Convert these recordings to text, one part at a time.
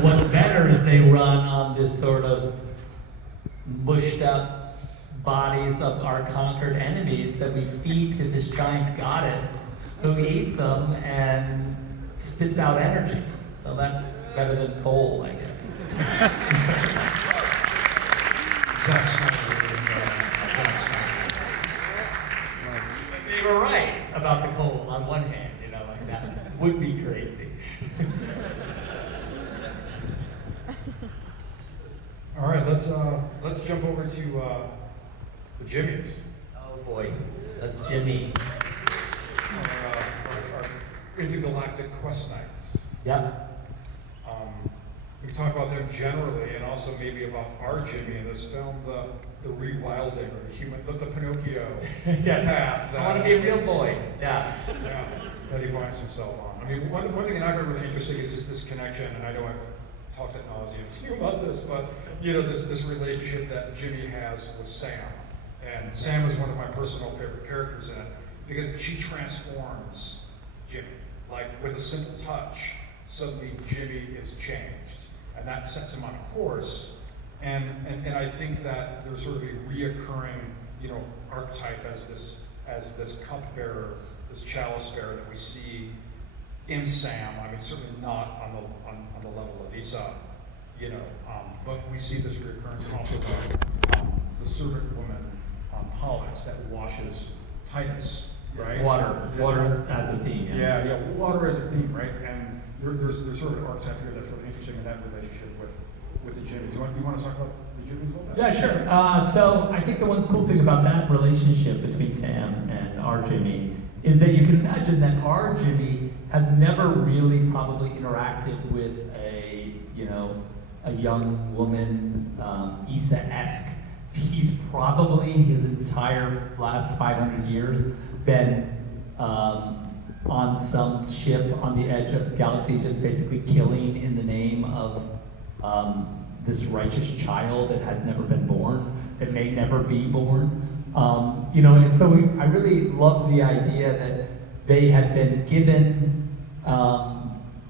What's better is they run on this sort of mushed up bodies of our conquered enemies that we feed to this giant goddess who eats them and spits out energy. So that's better than coal, I guess. Zack Snyder is Zack Snyder. They were right about the coal on one hand, like that would be crazy. All right, let's jump over to the Jimmies. Oh boy, that's Jimmy. Our intergalactic quest knights. Yep. We can talk about them generally, and also maybe about our Jimmy in this film, the rewilding or the Pinocchio Yes. path. I want to be a real boy. Yeah. Yeah, that he finds himself on. I mean, one thing that I find really interesting is just this connection, and I know I've talked ad nauseum to you about this, but this relationship that Jimmy has with Sam. And Sam is one of my personal favorite characters in it because she transforms Jimmy. Like with a simple touch, suddenly Jimmy is changed. And that sets him on a course. And I think that there's sort of a reoccurring, archetype as this cupbearer, this chalice bearer that we see in Sam. I mean, certainly not on the level of Esau, but we see this reoccurrence also about the servant woman Pollux that washes Titus, right? Water as a theme. Yeah, water as a theme, right? And there's sort of an archetype here that's really interesting in that relationship with the Jimmies. You want to talk about the Jimmies a little bit? Yeah, sure. So I think the one cool thing about that relationship between Sam and our Jimmy is that you can imagine that our Jimmy has never really probably interacted with a young woman, Issa-esque. He's probably his entire last 500 years been on some ship on the edge of the galaxy, just basically killing in the name of this righteous child that has never been born, that may never be born. And so I really love the idea that they had been given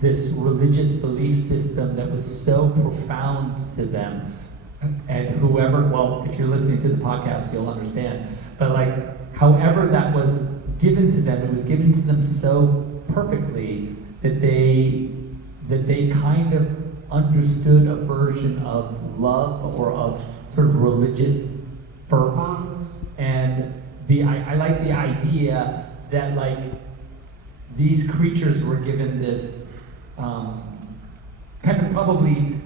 this religious belief system that was so profound to them. And if you're listening to the podcast, you'll understand. But however that was given to them, it was given to them so perfectly that they kind of understood a version of love or of sort of religious fervor. And I like the idea that these creatures were given this kind of probably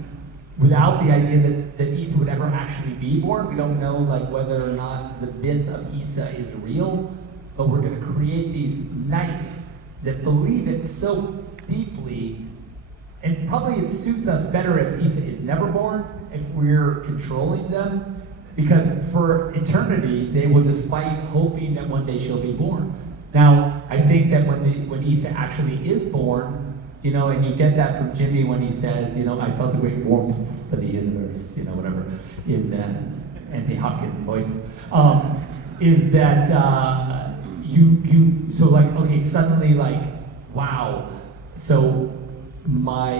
without the idea that Issa would ever actually be born. We don't know whether or not the myth of Issa is real, but we're going to create these knights that believe it so deeply, and probably it suits us better if Issa is never born, if we're controlling them, because for eternity they will just fight hoping that one day she'll be born. Now, I think that when Issa actually is born, and you get that from Jimmy when he says, I felt a great warmth for the universe, whatever, in Anthony Hopkins' voice, is that suddenly wow, so my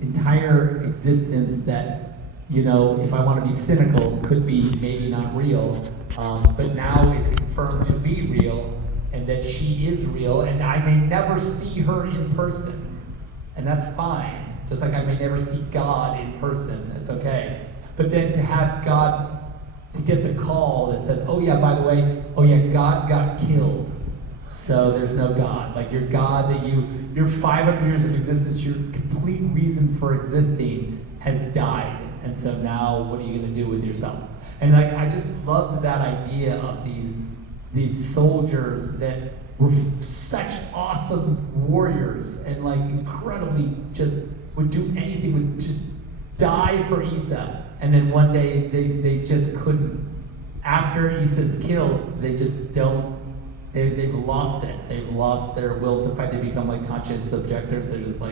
entire existence that, if I want to be cynical, could be maybe not real, but now is confirmed to be real, and that she is real, and I may never see her in person. And that's fine. Just like I may never see God in person, that's okay. But then to have God, to get the call that says, oh yeah, by the way, God got killed. So there's no God. Your God your 500 years of existence, your complete reason for existing has died. And so now what are you going to do with yourself? And I just loved that idea of these soldiers that were such awesome warriors and incredibly just would do anything, would just die for Issa. And then one day they just couldn't. After Issa's killed, they just don't, they've lost it. They've lost their will to fight. They become conscious objectors. They're just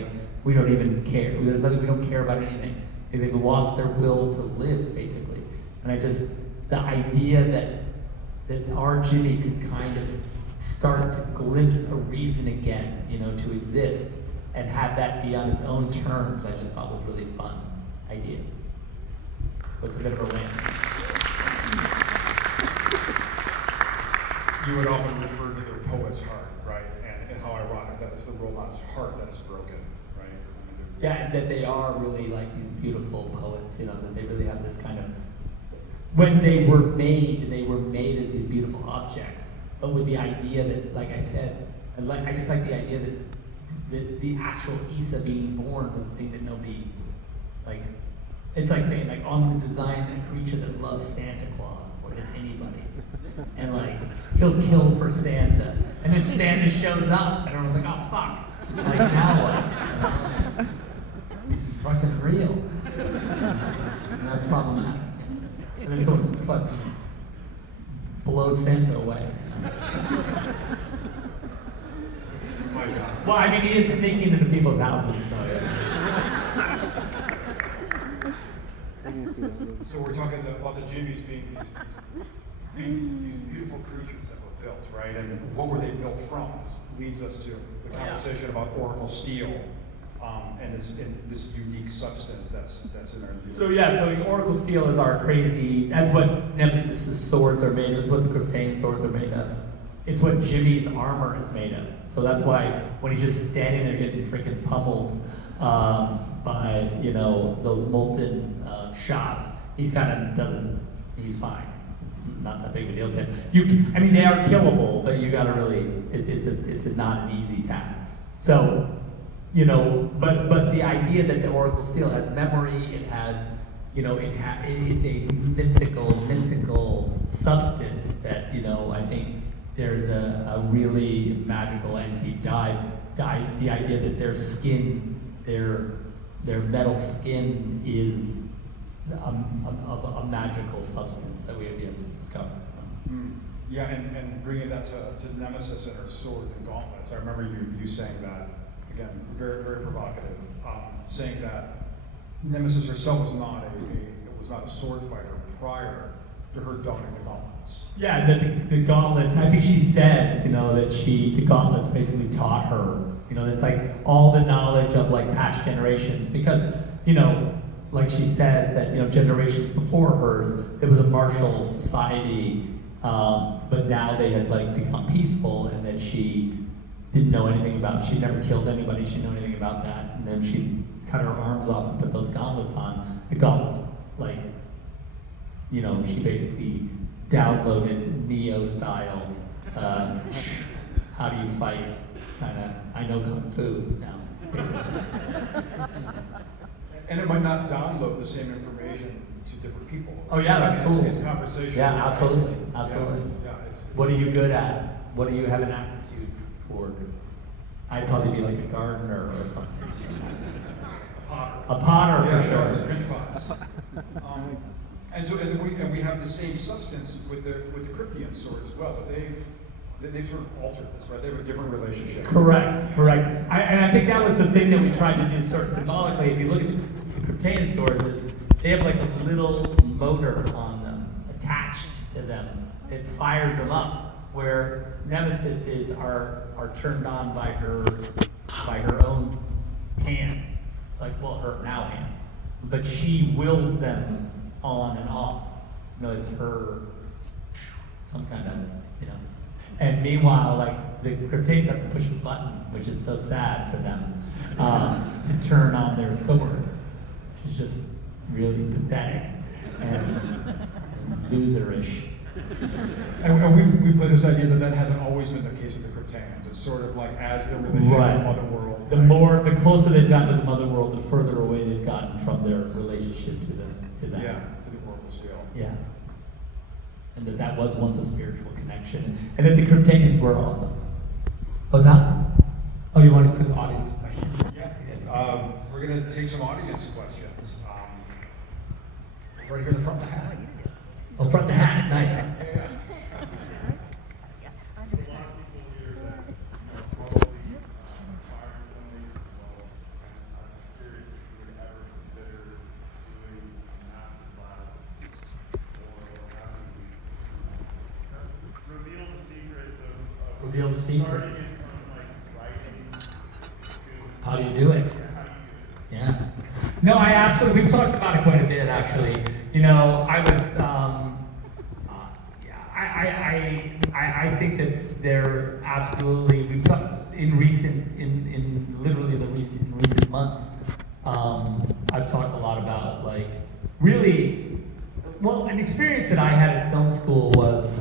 we don't even care. There's nothing, we don't care about anything. They've lost their will to live, basically. And the idea that our Jimmy could kind of start to glimpse a reason again, to exist, and have that be on its own terms, I just thought was really fun idea. But it's a bit of a rant. You would often refer to their poet's heart, right? And how ironic that it's the robot's heart that is broken, right? I mean, Yeah, and that they are really like these beautiful poets, you know, that they really have this kind of, when they were made as these beautiful objects, but with the idea that, like I said, I just like the idea that the actual Issa being born was the thing that nobody, like, it's like saying, like, I'm going to design a creature that loves Santa Claus more than anybody. And, like, he'll kill for Santa. And then Santa shows up, and everyone's like, oh, fuck. Like, now what? He's fucking real. And that's problematic. And then someone fucking blows Santa away. my God. Well, I mean, he is sneaking into people's houses, so. So we're talking about the Jimmies being these beautiful creatures that were built, right? And what were they built from? This leads us to the conversation about Oracle steel, and this unique substance that's in our. So the Oracle steel is our crazy. That's what Nemesis' swords are made of. It's what the Kryptonian swords are made of. It's what Jimmy's armor is made of. So that's why when he's just standing there getting freaking pummeled by those molten shots, he's kind of doesn't. He's fine. It's not that big of a deal to him. I mean, they are killable, but you got to really. It's not an easy task. So. But the idea that the Oracle steel has memory, it has, it's a mystical substance that, I think there's a really magical and deep dive. The idea that their skin, their metal skin is a magical substance that we have yet to discover. Yeah, and bringing that to Nemesis and her swords and gauntlets. I remember you saying that. Again, very, very provocative, saying that Nemesis herself was not a sword fighter prior to her donning the gauntlets. Yeah, the gauntlets. I think she says, that the gauntlets basically taught her. It's like all the knowledge of like past generations, because like she says that generations before hers, it was a martial society, but now they had like become peaceful, and that she didn't know anything about. She never killed anybody. She didn't know anything about that. And then she cut her arms off and put those gauntlets on. The gauntlets, she basically downloaded Neo style. How do you fight? Kind of. I know kung fu now. Basically. And it might not download the same information to different people. Oh yeah, that's cool. It's conversation. Yeah, absolutely, absolutely. Yeah, what are you good at? What do you have an aptitude for? I'd probably be like a gardener or something. A potter for sure. Rich pots. And we have the same substance with the Kryptonian sword as well, but they've sort of altered this, right? They have a different relationship. Correct. And I think that was the thing that we tried to do sort of symbolically. If you look at the Kryptonian swords, is they have like a little motor on them attached to them. It fires them up. Where Nemesis are turned on by her own hands, her now hands, but she wills them on and off. It's her some kind of And meanwhile, the Kryptonians have to push a button, which is so sad for them, to turn on their swords, which is just really pathetic and loserish. And we've played this idea that hasn't always been the case with the Kryptonians. It's sort of like as their relationship with the Mother World. The closer they've gotten to the Mother World, the further away they've gotten from their relationship to them. Yeah, to the Oracle scale. Yeah. And that was once a spiritual connection. And that the Kryptonians were also. What's that? Oh, you wanted some audience questions? Yeah. We're going to take some audience questions. Right here in the front of the hat. Oh, front of the hat, nice. Yeah. Reveal the secrets. How do you do it? Yeah. No, I absolutely, we've talked about it quite a bit, actually. You know, I was, I think that there absolutely, we've talked in literally the recent months, I've talked a lot about, like, really, well, an experience that I had at film school was,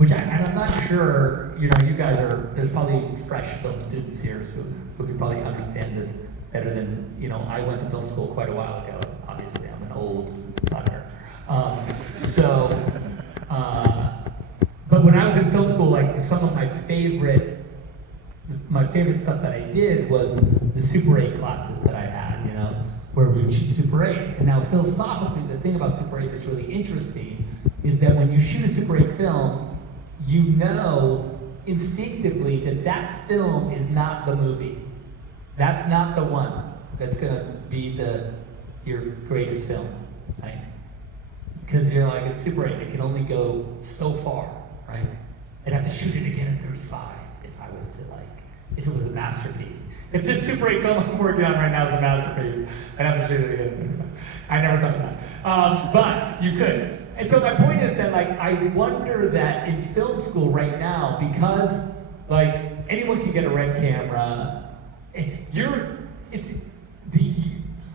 and I'm not sure, you know, you guys are, there's probably fresh film students here, so who could probably understand this better than, you know, I went to film school quite a while ago. Obviously, I'm an old butter. But when I was in film school, like, some of my favorite stuff that I did was the Super 8 classes that I had, you know, where we would shoot Super 8. And now philosophically, the thing about Super 8 that's really interesting is that when you shoot a Super 8 film, you know instinctively that that film is not the movie. That's not the one that's gonna be your greatest film, right? Because you're like, it's Super 8, it can only go so far, right? I'd have to shoot it again at 35 if it was a masterpiece. If this Super 8 film I'm working on right now is a masterpiece, I'd have to shoot it again at 35. I never thought of that. But you could. And so my point is that, like, I wonder that in film school right now, because, like, anyone can get a red camera,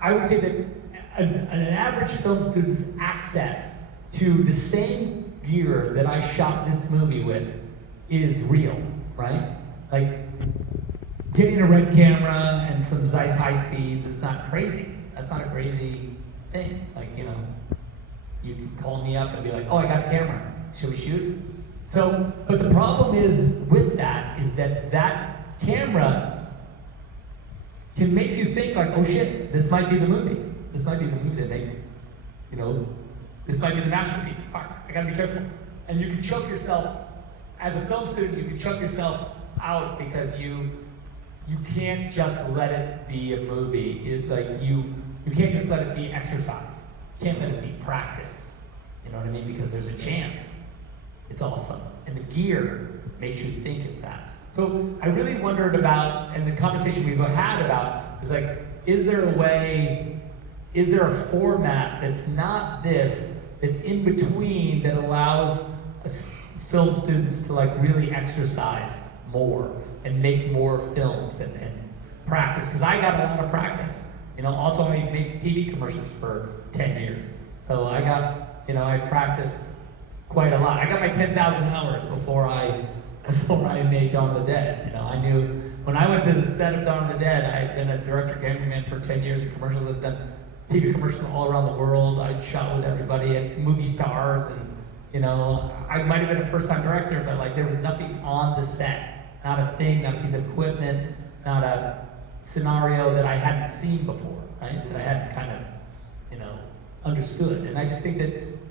I would say that an average film student's access to the same gear that I shot this movie with is real, right? Like, getting a red camera and some Zeiss high speeds is not crazy. That's not a crazy thing. Like, you know, you can call me up and be like, oh, I got the camera. Should we shoot? So, but the problem is with that is that that camera can make you think like, oh shit, this might be the movie. This might be the movie that makes, you know, this might be the masterpiece. Fuck, I gotta be careful. And you can choke yourself, as a film student, you can choke yourself out because you can't just let it be a movie. You can't just let it be exercise. You can't let it be practice. You know what I mean? Because there's a chance it's awesome. And the gear makes you think it's that. So I really wondered about, and the conversation we've had about, is like, is there a format that's not this, that's in between, that allows film students to, like, really exercise more and make more films and practice? Because I got a lot of practice. You know, also I made TV commercials for 10 years. So I got, you know, I practiced quite a lot. I got my 10,000 hours before I made Dawn of the Dead. You know, I knew when I went to the set of Dawn of the Dead, I had been a director cameraman for 10 years in commercials. I've done TV commercials all around the world. I shot with everybody and movie stars, and, you know, I might have been a first-time director, but, like, there was nothing on the set, not a thing, not a piece of equipment, not a scenario that I hadn't seen before, right? That I hadn't kind of, you know, understood. And I just think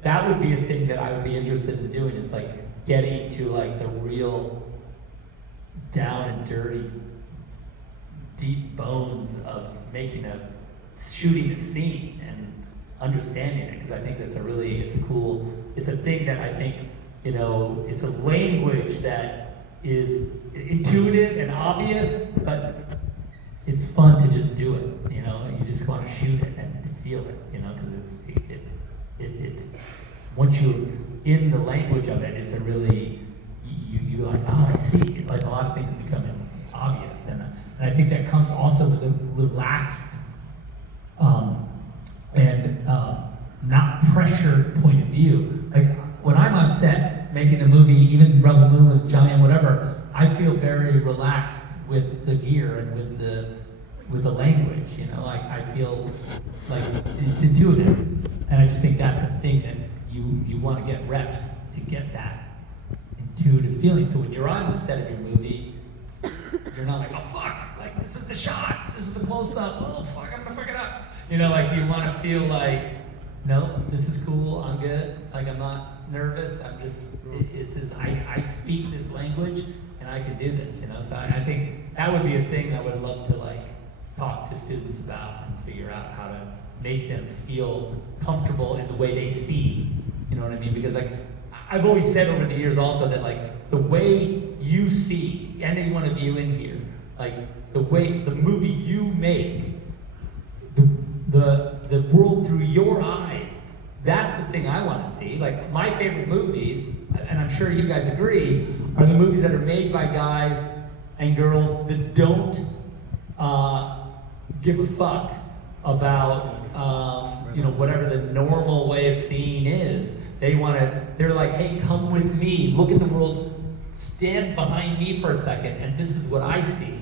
that would be a thing that I would be interested in doing, is, like, getting to, like, the real down and dirty, deep bones of shooting a scene and understanding it, because I think it's a thing that I think, you know, it's a language that is intuitive and obvious, but it's fun to just do it, you know. You just want to shoot it and to feel it, you know, because it's once you're in the language of it, it's a really, you're like, oh, I see. Like, a lot of things become obvious, and I think that comes also with a relaxed and not pressured point of view. Like, when I'm on set making a movie, even Rebel Moon with Johnny and whatever, I feel very relaxed with the gear and with the language. You know, like, I feel like it's intuitive, and I just think that's a thing that you want to get reps to get that intuitive feeling. So when you're on the set of your movie, you're not like, oh fuck, like, this is the shot, this is the close-up, oh fuck, I'm gonna fuck it up. You know, like, you want to feel like, no, this is cool, I'm good, like, I'm not nervous, I'm just, I speak this language and I can do this, you know. So I think that would be a thing I would love to, like, talk to students about and figure out how to make them feel comfortable in the way they see, you know what I mean? Because, like, I've always said over the years also that, like, the way you see, any one of you in here, like, the way, the movie you make, the world through your eyes, that's the thing I want to see. Like, my favorite movies, and I'm sure you guys agree, are the movies that are made by guys and girls that don't give a fuck about whatever the normal way of seeing is. They're like, hey, come with me, look at the world, stand behind me for a second, and this is what I see.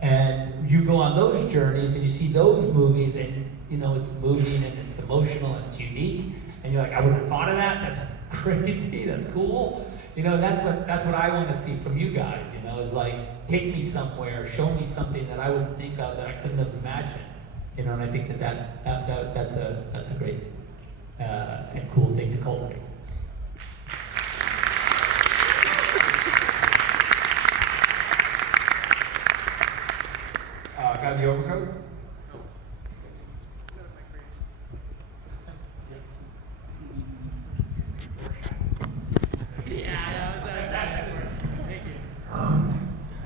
And you go on those journeys and you see those movies, and it's moving and it's emotional and it's unique, and you're like, I wouldn't have thought of that. That's crazy. That's cool. That's what I want to see from you guys. Is like, take me somewhere, show me something that I wouldn't think of, that I couldn't have imagined. And I think that's a great and cool thing to cultivate. Got the overcoat?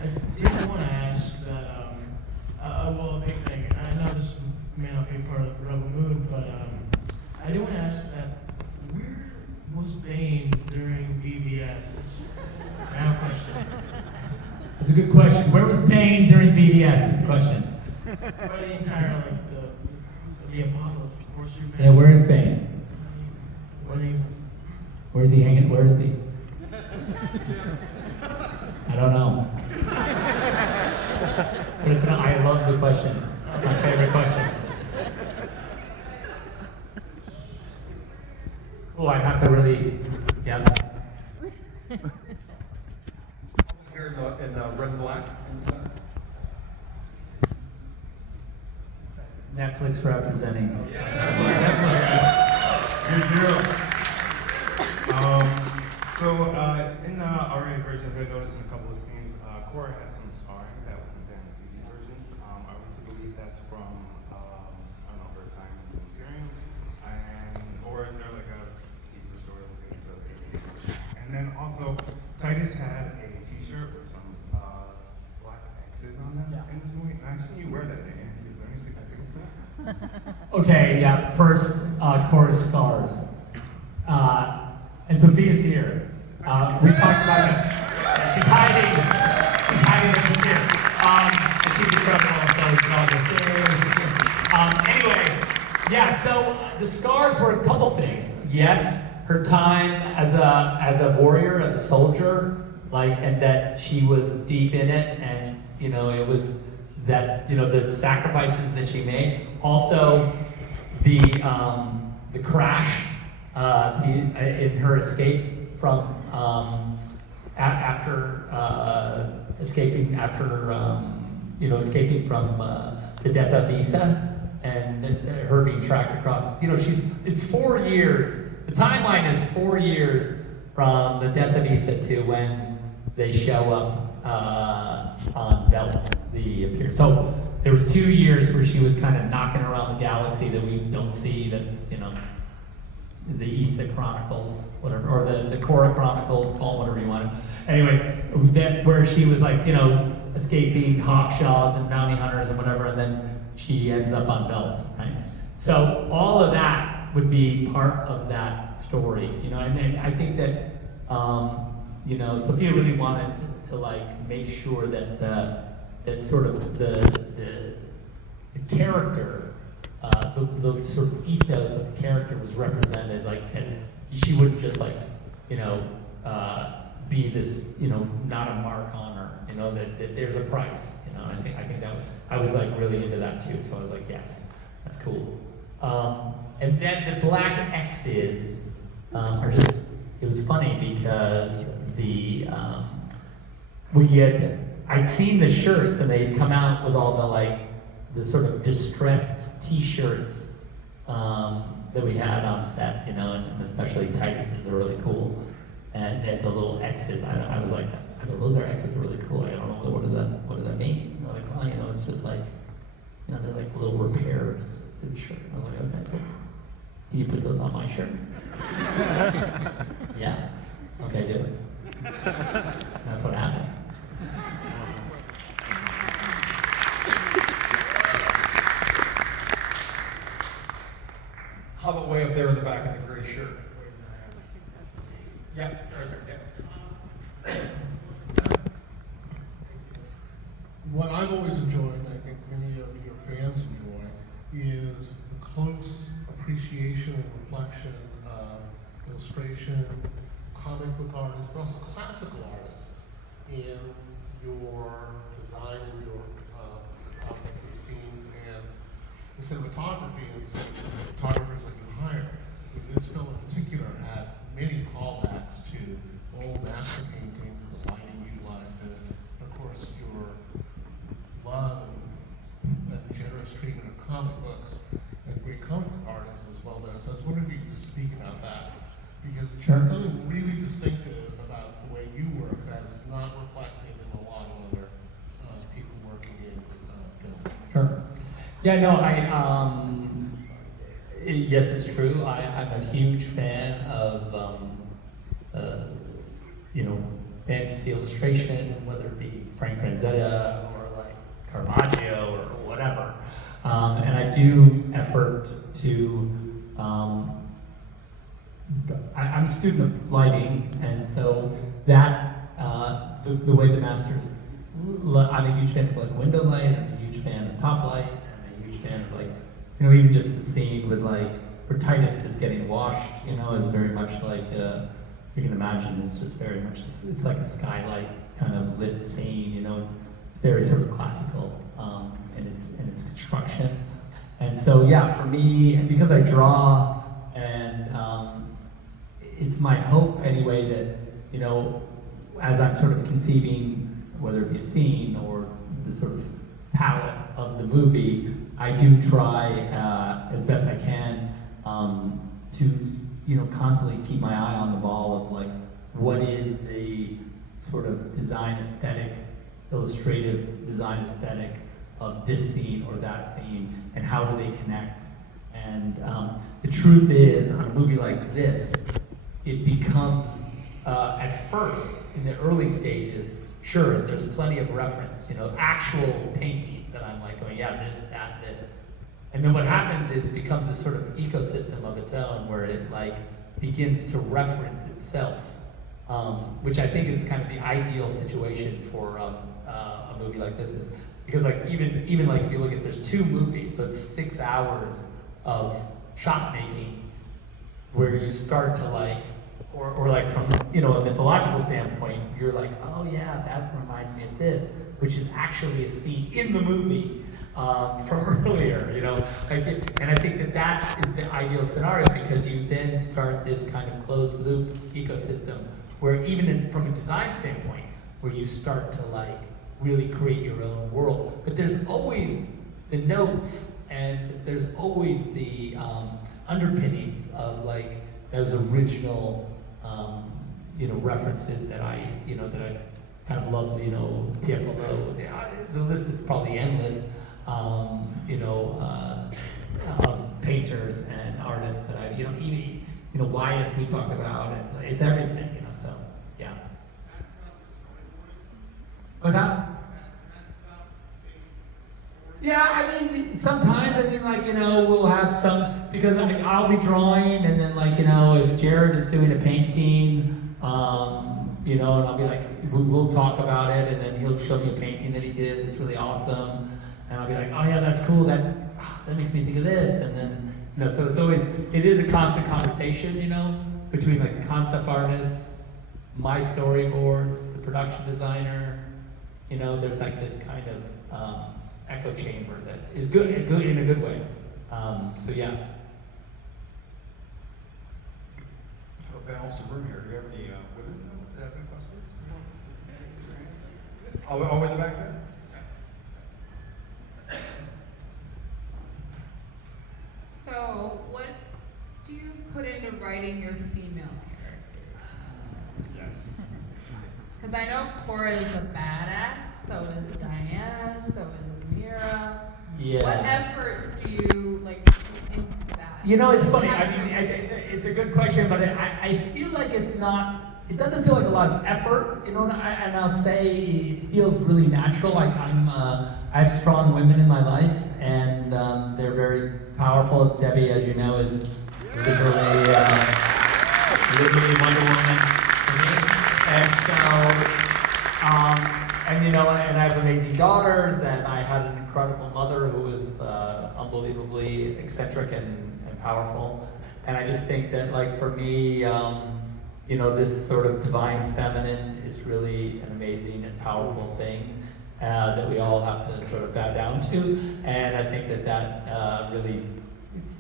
I did want to ask that, a big thing. I know this may not be part of the Rebel Moon, but I do want to ask that, where was Bane during BVS? Now question. That's a good question. Where was Bane during BVS? Is the question. Or the entire, the Apocalypse before Superman. Yeah, where is Bane? Where is he hanging? Where is he? I don't know. But it's not, I love the question. It's my favorite question. Oh, I have to really, yeah. Here in the red and black. Netflix representing. In the R-rated versions, I noticed in a couple of scenes, Cora had some scarring that wasn't there in the PG versions. Are we to believe that's from, her time in the Imperium? Or is there like a deeper story looking into the And then also, Titus had a t-shirt with some black X's on them in this movie, and I've seen you wear that in Andy. Is there any significance to that? Okay, yeah, first, Cora's scars. And Sophia's here. We talked about it. She's hiding. But she's here. And she's incredible, so we can all just anyway, yeah, so the scars were a couple things. Yes, her time as a warrior, as a soldier, and that she was deep in it, and it was that the sacrifices that she made. Also, the crash, in her escape from escaping from the death of Issa, and her being tracked across. It's 4 years. The timeline is 4 years from the death of Issa to when they show up on Velt, the appearance. So there was 2 years where she was kind of knocking around the galaxy that we don't see. That's the Issa Chronicles, whatever, or the Korra Chronicles, call it whatever you want. Anyway, that where she was escaping hawkshaws and bounty hunters and whatever, and then she ends up on Velt, right? So all of that would be part of that story, and I think that Sophia really wanted to make sure that that sort of the character. The sort of ethos of the character was represented, and she wouldn't just be this, not a mark on her, that there's a price, I think that I was really into that too, so I was like, yes, that's cool. And then the black X's are just, it was funny because I'd seen the shirts and they'd come out with all the sort of distressed T-shirts that we had on set, and especially Titus's are really cool. And they had the little X's. I was like, those are X's are really cool. I don't know, what does that mean? They're like, well, it's just they're like little repairs to the shirt. I was like, okay, cool. Can you put those on my shirt? Yeah. Okay, do it. That's what happened. How about way up there in the back of the gray shirt? Yeah, right there, yeah. What I've always enjoyed, and I think many of your fans enjoy, is the close appreciation and reflection of illustration, comic book artists, and also classical artists in your design and your of the scenes and the cinematography and the photographers that you hire. In this film in particular had many callbacks to old master paintings and the lighting utilized in it. And of course, your love and generous treatment of comic books and great comic book artists as well. So I was wondering if you could just speak about that, because Sure. it's something really distinctive about the way you work that is not reflected in a lot of other people working in film. Sure. Yeah, no, yes, it's true. I'm a huge fan of, fantasy illustration, whether it be Frank Franzetta or like Caravaggio or whatever. And I do effort to, I'm a student of lighting, and so that, the way the masters, I'm a huge fan of like window light, I'm a huge fan of top light, I'm a huge fan of like, even just the scene with like, where Titus is getting washed, is very much like, you can imagine it's just very much, it's like a skylight kind of lit scene, it's very sort of classical in its construction. And so yeah, for me, and because I draw, and it's my hope anyway that, as I'm sort of conceiving, whether it be a scene or the sort of palette of the movie, I do try as best I can to constantly keep my eye on the ball of like what is the sort of design aesthetic, illustrative design aesthetic of this scene or that scene, and how do they connect. And the truth is, on a movie like this, it becomes at first in the early stages, sure, there's plenty of reference, actual paintings that I'm like going, yeah, this, that, this. And then what happens is it becomes a sort of ecosystem of its own where it like begins to reference itself, which I think is kind of the ideal situation for a movie like this. Is because like even like if you look at, there's 2 movies, so it's 6 hours of shot making where you start to like, or like from a mythological standpoint, you're like, oh yeah, that reminds me of this, which is actually a scene in the movie from earlier, and I think that is the ideal scenario, because you then start this kind of closed loop ecosystem where even from a design standpoint, where you start to like really create your own world. But there's always the notes, and there's always the underpinnings of like those original references that I kind of love, Pierre Polo. The list is probably endless, of painters and artists that I, even, Wyatt we talked about, and it's everything, so, yeah. What's that? Yeah, sometimes, we'll have some, because I'll be drawing, and then if Jared is doing a painting, and I'll be like, we'll talk about it, and then he'll show me a painting that he did, it's really awesome, and I'll be like, oh yeah, that's cool, that makes me think of this, and then, so it is a constant conversation, between like the concept artists, my storyboards, the production designer, there's like this kind of, echo chamber that is good in a good way. So yeah. I'll balance the room here. Do you have any women that have any questions? All in the back there? So, what do you put into writing your female characters? Yes. Because I know Cora is a badass, so is Diana, so is Mira. Yeah. What effort do you put into that? It's funny. It's a good question, but I feel like it doesn't feel like a lot of effort, and I'll say it feels really natural. Like I have strong women in my life, and they're very powerful. Debbie, as you know, is literally Wonder Woman for me. And so, and you know, and I have amazing daughters, and I had an incredible mother who was unbelievably eccentric and powerful. And I just think that, like, for me, you know, this sort of divine feminine is really an amazing and powerful thing that we all have to sort of bow down to. And I think that really,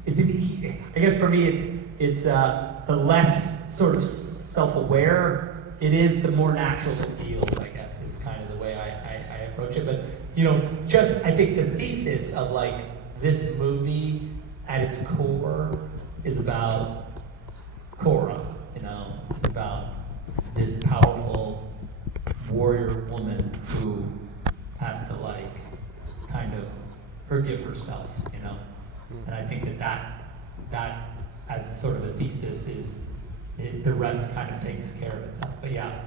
I guess for me, it's the less sort of self-aware it is, the more natural it feels, I guess, is kind of the way I approach it. But, you know, just, I think the thesis of, like, this movie at its core is about Korra, you know, it's about this powerful warrior woman who has to, like, kind of forgive herself, you know. And I think that as sort of a thesis is, the rest kind of takes care of itself. But yeah,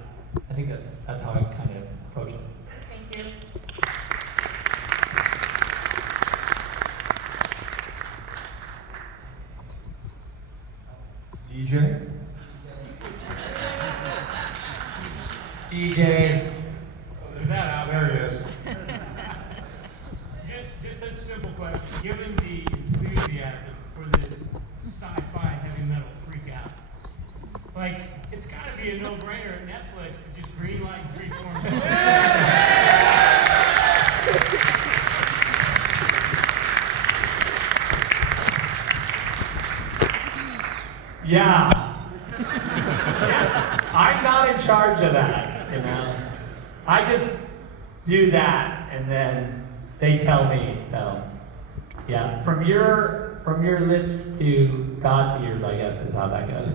I think that's how I kind of approach it. Thank you. DJ? DJ. Is that out There he is. Just a simple question. Given the enthusiasm for this sci-fi heavy metal freak out, like, it's got to be a no-brainer at Netflix to just greenlight Freeform. Yeah. I'm not in charge of that, you know. I just do that, and then they tell me. So, yeah, from your lips to God's ears, I guess, is how that goes.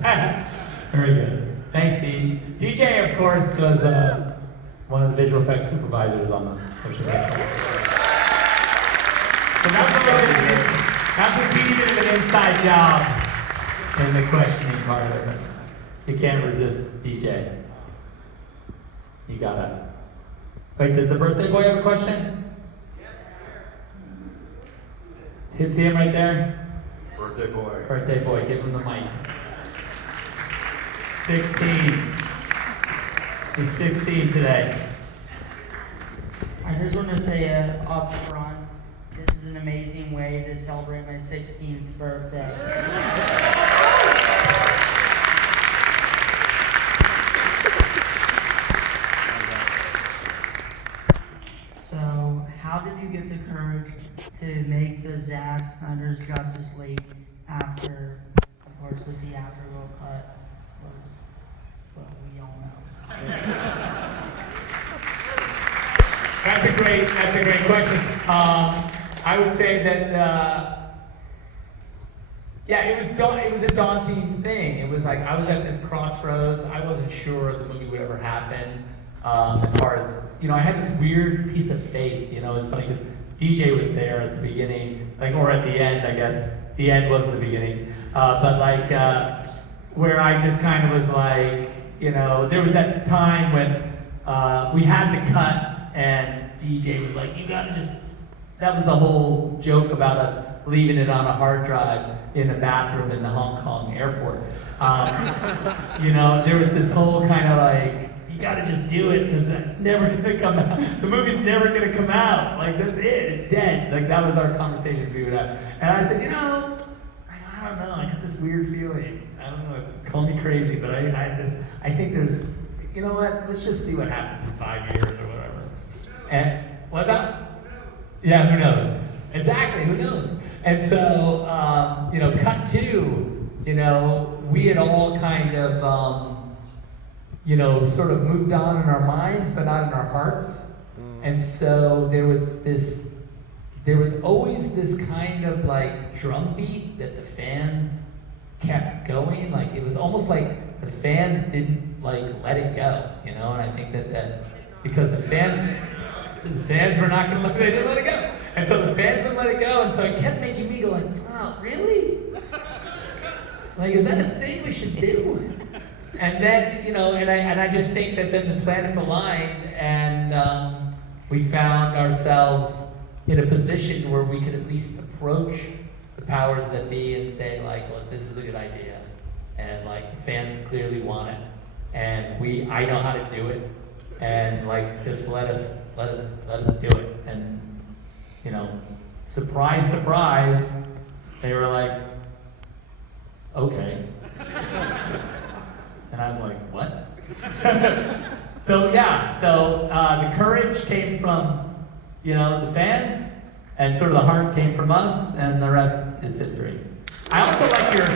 Very good. Thanks, DJ. DJ, of course, was one of the visual effects supervisors on the motion picture. So that's a teeny bit of an inside job in the questioning part of it. You can't resist DJ. You gotta. Wait, does the birthday boy have a question? See him right there? Birthday boy. Birthday boy, give him the mic. 16. He's 16 today. I just want to say up front, this is an amazing way to celebrate my 16th birthday. So, how did you get the courage to make the Zack Snyder's Justice League after, of course, the theatrical cut was, well, we all know. That's a great question. I would say that yeah, it was a daunting thing. It was like I was at this crossroads. I wasn't sure the movie would ever happen. As far as, you know, I had this weird piece of faith. You know, it's funny because DJ was there at the beginning, like, or at the end, I guess. The end wasn't the beginning, but like where I just kind of was like, you know, there was that time when we had to cut. And DJ was like, you gotta just, that was the whole joke about us leaving it on a hard drive in a bathroom in the Hong Kong airport. You know, there was this whole kind of like, you gotta just do it because it's never gonna come out. The movie's never gonna come out. Like, that's it, it's dead. Like, that was our conversations we would have. And I said, you know, I don't know, I got this weird feeling. I don't know, call me crazy, but I think there's, you know what, let's just see what happens in 5 years or whatever. And what's that? Yeah, who knows? Exactly, who knows? And so, you know, cut two, you know, we had all kind of, you know, sort of moved on in our minds, but not in our hearts. And so there was always this kind of like drumbeat that the fans kept going. Like, it was almost like the fans didn't like let it go, you know? And I think that because the fans were not going to they didn't let it go. And so the fans wouldn't let it go, and so it kept making me go like, wow, really? Like, is that a thing we should do? And then, you know, and I just think that then the planets aligned, and we found ourselves in a position where we could at least approach the powers that be and say like, look, this is a good idea, and like the fans clearly want it, and I know how to do it, and like just let us do it, and you know, surprise, surprise, they were like, okay, and I was like, what? So yeah, the courage came from, you know, the fans, and sort of the heart came from us, and the rest is history. I also like your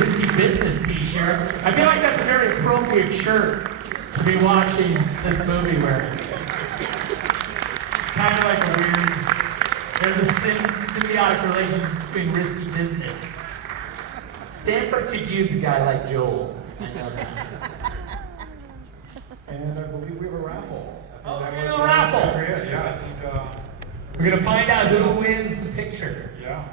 Risky Business t-shirt. I feel like that's a very appropriate shirt to be watching this movie wearing. It's kind of like a weird, there's a symbiotic relationship between Risky Business. Stanford could use a guy like Joel. I know that. And I believe we have a raffle. Oh, That we have was- a raffle. Yeah, I think, We're gonna find out who wins the picture. yeah.